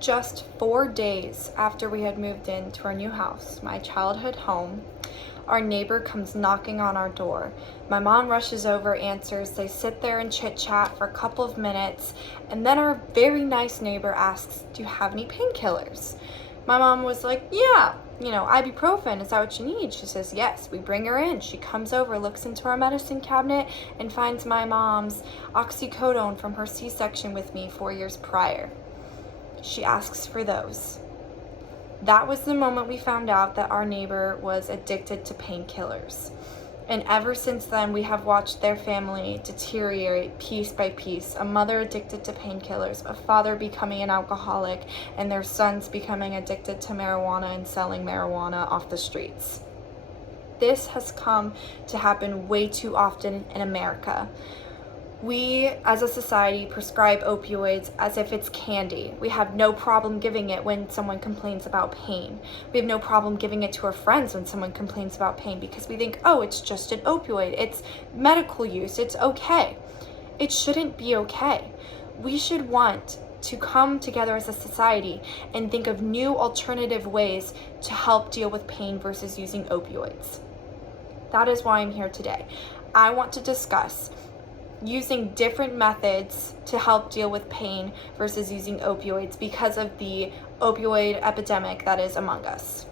just 4 days after we had moved into our new house, my childhood home, our neighbor comes knocking on our door. My mom rushes over, answers. They sit there and chit chat for a couple of minutes, and then our very nice neighbor asks, "Do you have any painkillers?" My mom was like, "Yeah, ibuprofen, is that what you need?" She says, "Yes." We bring her in. She comes over, looks into our medicine cabinet, and finds my mom's oxycodone from her C-section with me 4 years prior. She asks for those. That was the moment we found out that our neighbor was addicted to painkillers. And ever since then, we have watched their family deteriorate piece by piece. A mother addicted to painkillers, a father becoming an alcoholic, and their sons becoming addicted to marijuana and selling marijuana off the streets. This has come to happen way too often in America. We, as a society, prescribe opioids as if it's candy. We have no problem giving it when someone complains about pain. We have no problem giving it to our friends when someone complains about pain because we think, oh, it's just an opioid. It's medical use. It's okay. It shouldn't be okay. We should want to come together as a society and think of new alternative ways to help deal with pain versus using opioids. That is why I'm here today. I want to discuss using different methods to help deal with pain versus using opioids because of the opioid epidemic that is among us.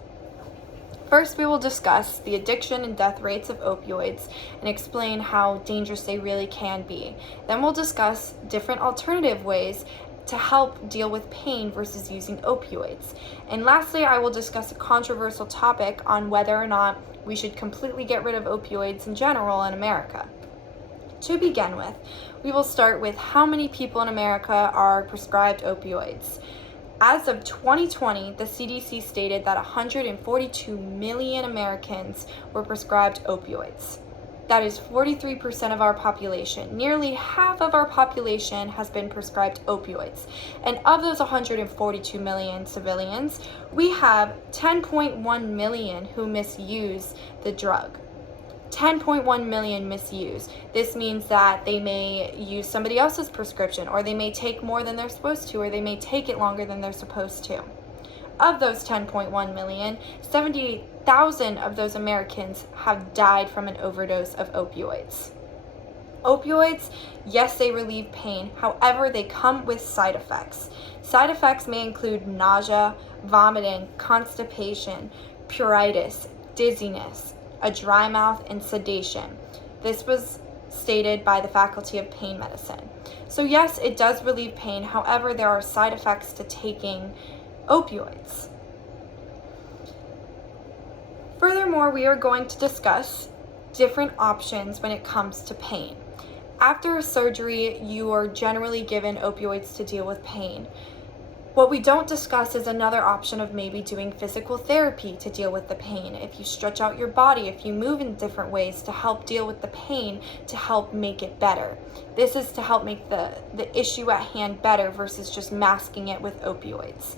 First, we will discuss the addiction and death rates of opioids and explain how dangerous they really can be. Then we'll discuss different alternative ways to help deal with pain versus using opioids. And lastly, I will discuss a controversial topic on whether or not we should completely get rid of opioids in general in America. To begin with, we will start with how many people in America are prescribed opioids. As of 2020, the CDC stated that 142 million Americans were prescribed opioids. That is 43% of our population. Nearly half of our population has been prescribed opioids. And of those 142 million civilians, we have 10.1 million who misuse the drug. 10.1 million misuse. This means that they may use somebody else's prescription, or they may take more than they're supposed to, or they may take it longer than they're supposed to. Of those 10.1 million, 78,000 of those Americans have died from an overdose of opioids. Opioids, yes, they relieve pain. However, they come with side effects. Side effects may include nausea, vomiting, constipation, pruritus, dizziness, a dry mouth, and sedation. This was stated by the Faculty of Pain Medicine. So yes, it does relieve pain. However, there are side effects to taking opioids. Furthermore, we are going to discuss different options when it comes to pain. After a surgery, you are generally given opioids to deal with pain. What we don't discuss is another option of maybe doing physical therapy to deal with the pain. If you stretch out your body, if you move in different ways to help deal with the pain, to help make it better. This is to help make the issue at hand better versus just masking it with opioids.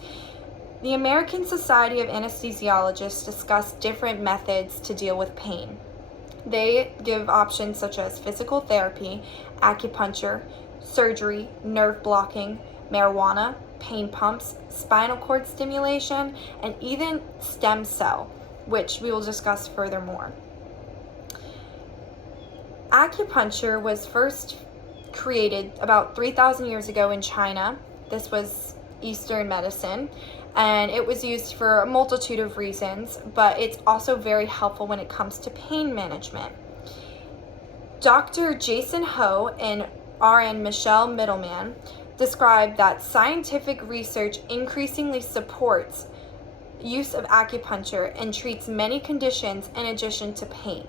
The American Society of Anesthesiologists discuss different methods to deal with pain. They give options such as physical therapy, acupuncture, surgery, nerve blocking, marijuana, pain pumps, spinal cord stimulation, and even stem cell, which we will discuss furthermore. Acupuncture was first created about 3,000 years ago in China. This was Eastern medicine, and it was used for a multitude of reasons, but it's also very helpful when it comes to pain management. Dr. Jason Ho and RN Michelle Middleman described that scientific research increasingly supports use of acupuncture and treats many conditions in addition to pain.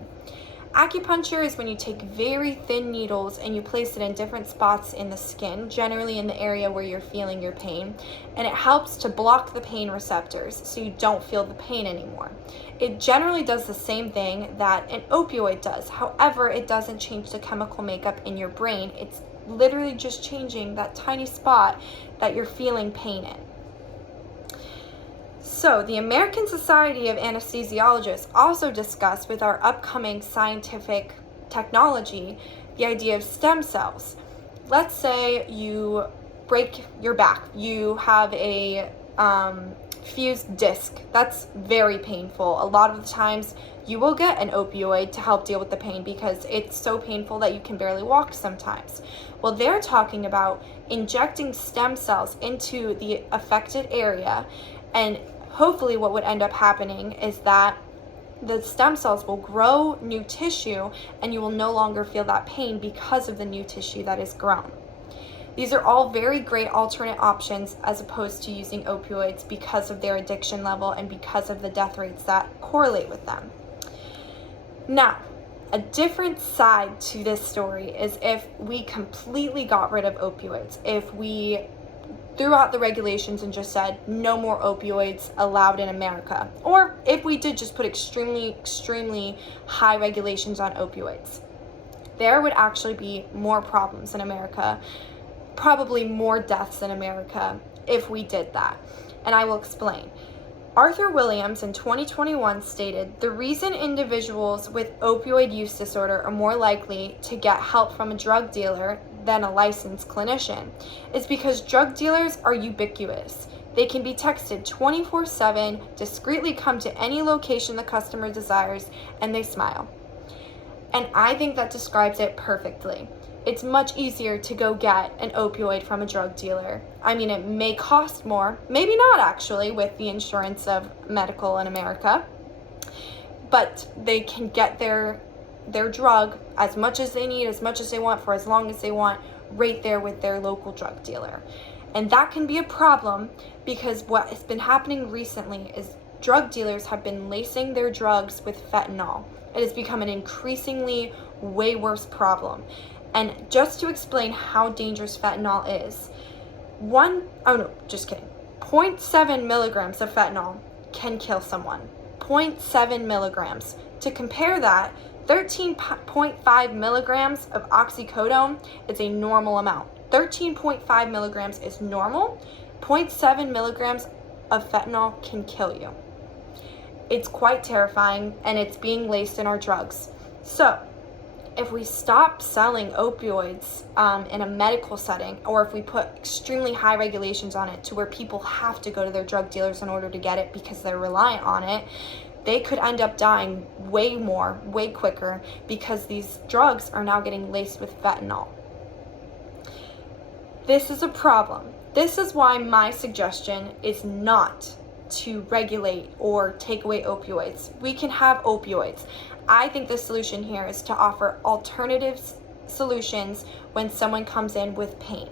Acupuncture is when you take very thin needles and you place it in different spots in the skin, generally in the area where you're feeling your pain, and it helps to block the pain receptors so you don't feel the pain anymore. It generally does the same thing that an opioid does. However, it doesn't change the chemical makeup in your brain. It's literally just changing that tiny spot that you're feeling pain in. So, the American Society of Anesthesiologists also discussed with our upcoming scientific technology the idea of stem cells. Let's say you break your back, you have a fused disc. That's very painful. A lot of the times you will get an opioid to help deal with the pain because it's so painful that you can barely walk sometimes. Well, they're talking about injecting stem cells into the affected area, and hopefully what would end up happening is that the stem cells will grow new tissue and you will no longer feel that pain because of the new tissue that is grown. These are all very great alternate options as opposed to using opioids because of their addiction level and because of the death rates that correlate with them. Now, a different side to this story is if we completely got rid of opioids, if we threw out the regulations and just said no more opioids allowed in America, or if we did just put extremely high regulations on opioids, there would actually be more problems in America, probably more deaths in America if we did that. And I will explain. Arthur Williams in 2021 stated, the reason individuals with opioid use disorder are more likely to get help from a drug dealer than a licensed clinician is because drug dealers are ubiquitous. They can be texted 24/7, discreetly come to any location the customer desires, and they smile. And I think that describes it perfectly. It's much easier to go get an opioid from a drug dealer. I mean, it may cost more, maybe not actually with the insurance of medical in America, but they can get their drug as much as they need, as much as they want, for as long as they want, right there with their local drug dealer. And that can be a problem because what has been happening recently is drug dealers have been lacing their drugs with fentanyl. It has become an increasingly way worse problem. And just to explain how dangerous fentanyl is, 0.7 milligrams of fentanyl can kill someone. 0.7 milligrams. To compare that, 13.5 milligrams of oxycodone is a normal amount. 13.5 milligrams is normal. 0.7 milligrams of fentanyl can kill you. It's quite terrifying, and it's being laced in our drugs. So, if we stop selling opioids in a medical setting, or if we put extremely high regulations on it to where people have to go to their drug dealers in order to get it because they're reliant on it, they could end up dying way quicker because these drugs are now getting laced with fentanyl. This is a problem. This is why my suggestion is not to regulate or take away opioids. We can have opioids. I think the solution here is to offer alternative solutions when someone comes in with pain.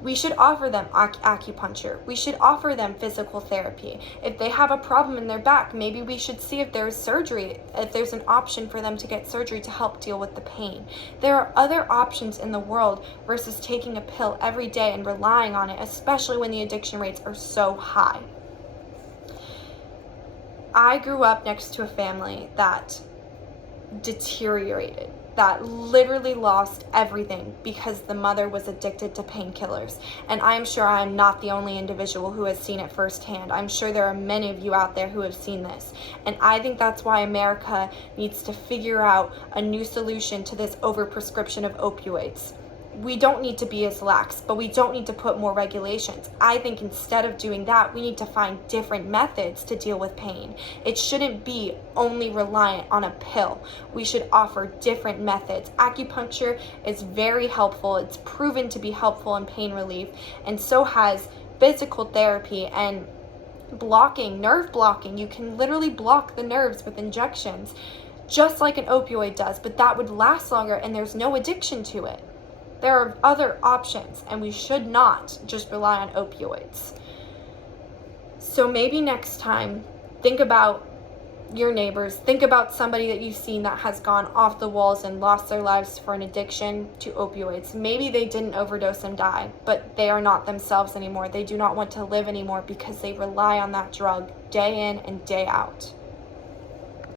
We should offer them acupuncture. We should offer them physical therapy. If they have a problem in their back, maybe we should see if there's surgery, if there's an option for them to get surgery to help deal with the pain. There are other options in the world versus taking a pill every day and relying on it, especially when the addiction rates are so high. I grew up next to a family that deteriorated, that literally lost everything because the mother was addicted to painkillers. And I'm sure I'm not the only individual who has seen it firsthand. I'm sure there are many of you out there who have seen this. And I think that's why America needs to figure out a new solution to this overprescription of opioids. We don't need to be as lax, but we don't need to put more regulations. I think instead of doing that, we need to find different methods to deal with pain. It shouldn't be only reliant on a pill. We should offer different methods. Acupuncture is very helpful. It's proven to be helpful in pain relief, and so has physical therapy and nerve blocking. You can literally block the nerves with injections, just like an opioid does, but that would last longer and there's no addiction to it. There are other options, and we should not just rely on opioids. So maybe next time, think about your neighbors. Think about somebody that you've seen that has gone off the walls and lost their lives for an addiction to opioids. Maybe they didn't overdose and die, but they are not themselves anymore. They do not want to live anymore because they rely on that drug day in and day out.